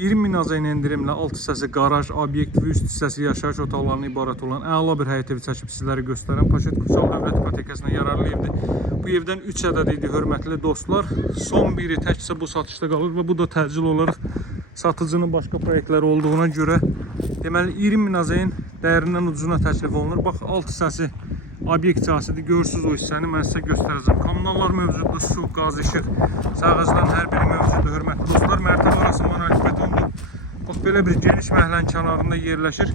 20.000 AZN endirimlə alt hissəsi qaraj, obyekt və üst hissəsi yaşayış otaqlarına ibarət olan əla bir həyət evi çəkib sizlərə göstərən Paşet Kursal Dövlət İpotekasına yararlı evdir. Bu evdən 3 ədəd idi, hörmətli dostlar. Son biri təkcə bu satışda qalır və bu da təcil olaraq satıcının başqa proyektləri olduğuna görə deməli 20.000 AZN dəyərindən ucuzuna təklif olunur. Bax, alt hissəsi obyekt sahəsidir. Görürsünüz o hissəni mən sizə göstərəcəm. Kommunallar mövcuddur, su, qaz, işıq, sağğacların hər biri mövcuddur, hörmətli dostlar. Mərtəbə arası monolit betondur. Bax, belə bir geniş məhəllənin kənarında yerləşir.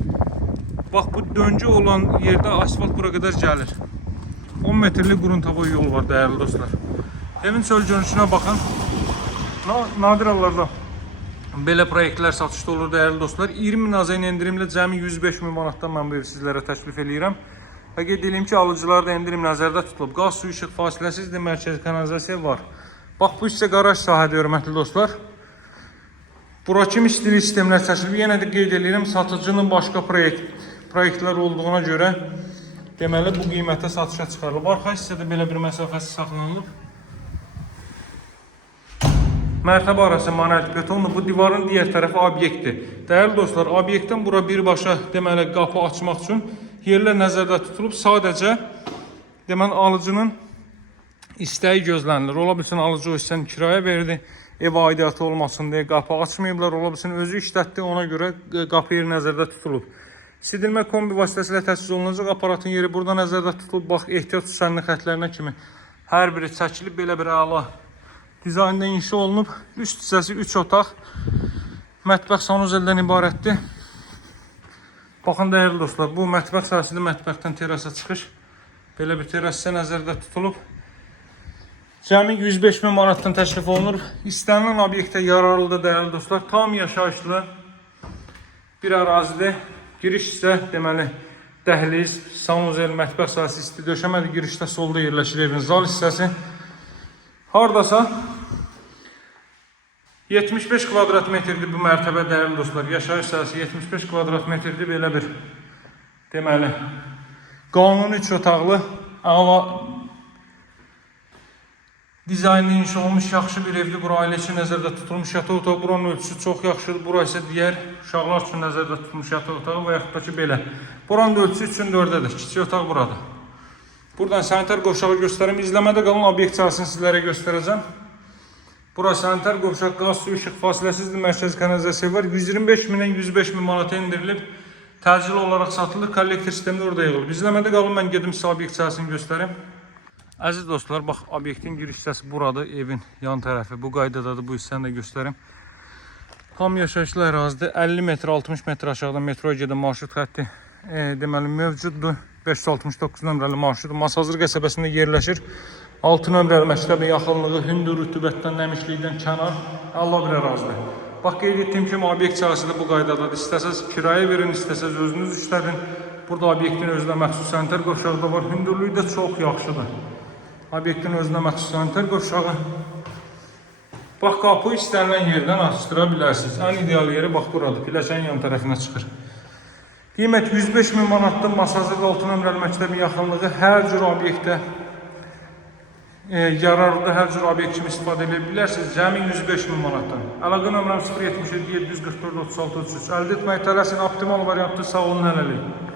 Bax, bu döngü olan yerdə asfalt bura qədər gəlir. 10 metrlik qurun hava yolu var, dəyərli dostlar. Evin çöl görünüşünə baxın. Nadir hallarda belə proyektlər satışda olur, dəyərli dostlar. 20.000 AZN endirimlə cəmi 105.000 manatdan mən bu evi sizlərə təklif edirəm. Və qeyd edeyim ki, alıcılarda endirim nəzərdə tutulub. Qaz, su, işıq fasiləsizdir, mərkəzi kanalizasiya var. Bax, bu isə qaraj sahədir, hörmətli dostlar. Bura kimi stili sistemlər çəkilib. Yenə də qeyd edirəm, satıcının başqa proyektlər olduğuna görə deməli bu qiymətə satışa çıxarılıb. Arxa hissədə belə bir məsafəsi saxlanılıb. Mərtəbə arası monolit betonlu, bu divarın digər tərəfi obyektdir. Dəyərli dostlar, obyektdən bura birbaşa deməli qapı açmaq üçün yerlər nəzərdə tutulub. Sadəcə deməli alıcının istəyi gözlənilir. Ola bilsin alıcı o hissəni kirayə verdi, ev aidiyyatı olmasın deyə qapı açmayıblar. Ola bilsin özü işlətdi, ona görə qapı yeri nəzərdə tutulub. Sidilmə kombi vasitəsilə təchiz olunacaq aparatın yeri burada nəzərdə tutulub. Bax, ehtiyat üstünlük xətlərinə kimi hər biri çəkilib, belə bir əla dizaynda inşa olunub. Üst hissəsi 3 otaq, mətbəx sanuzeldən ibarətdir. Baxın, dəyərli dostlar, bu mətbəx sahəsində mətbəxdən terasa çıxış. Belə bir terasa nəzərdə tutulub. Cəmi 105.000 manatdan təklif olunur. İstənilən obyektə yararlıdır, dəyərli dostlar. Tam yaşayışlı bir ərazidir. Giriş isə deməli dəhliz, sanuzel, mətbəx sahəsi isti döşəmədir. Girişdə solda yerləşir evin zal hissəsi. Hardasa 75 kvadrat metrdir bu mərtəbə, dəyərli dostlar. Yaşayış sahəsi 75 kvadrat metrdir. Belə bir deməli qanuni 3 otaqlı əla dizaynlı inşa olmuş yaxşı bir evdir. Bura ailə üçün nəzərdə tutulmuş yataq otağı. Buranın ölçüsü çox yaxşıdır. Bura isə digər uşaqlar üçün nəzərdə tutulmuş yataq otağı və yaxud da ki belə. Buranın ölçüsü 3/4-dədir. Kiçik otaq buradır. Buradan sanitar qovşağı göstərim. İzləmədə qalın, obyekt sahəsini sizlərə göstərəcəm. Bura sanitar qovşaq, qaz, su, işıq fasiləsizdir, mərkəzi kanalizasiya var. 125.000-dən 105.000 manata endirilib, təcil olaraq satılır, kollektor sistemdə orada yığılıb. İzləmədə qalın, mən gedim sizə obyekt sahəsini göstərim. Əziz dostlar, bax, obyektin giriş hissəsi buradır, evin yan tərəfi. Bu qaydadadır, bu hissəni də göstərim. Tam yaşayışlı ərazidir. 50 metr, 60 metr aşağıdan metroya gedən marşrut xətti deməli mövcuddur. 569 nömrəli marşrut Masazır qəsəbəsində yerləşir. 6 nömrəli məktəbin yaxınlığı hündür rütubətdən, nəmişlikdən kənar əla bir ərazidir. Bax, qeyd etdiyim kimi obyekt sahəsi də bu qaydadadır. İstəsəz kirayə verin, istəsəz özünüz işlədin. Burada obyektin özünə məxsus sanitar qovşağı da var. Hündürlüyü də çox yaxşıdır. Obyektin özünə məxsus sanitar qovşağı. Bax, qapı istənilən yerdən açdıra bilərsiniz. Ən ideal yeri bax buradır. Pilləkənin yan tərəfinə çıxır. Qiymət 105.000 manatdır. Masazır 6 nömrəli məktəbin yaxınlığı hər cür obyektə yararlı, hər cür obyekt kimi istifadə edə bilərsiniz. Cəmi 105.000 manatdan. Əlaqə nömrəm 077 744 36 33. Əldə etməyi tələsin. Optimal variantdır. Sağ olun, hələlik.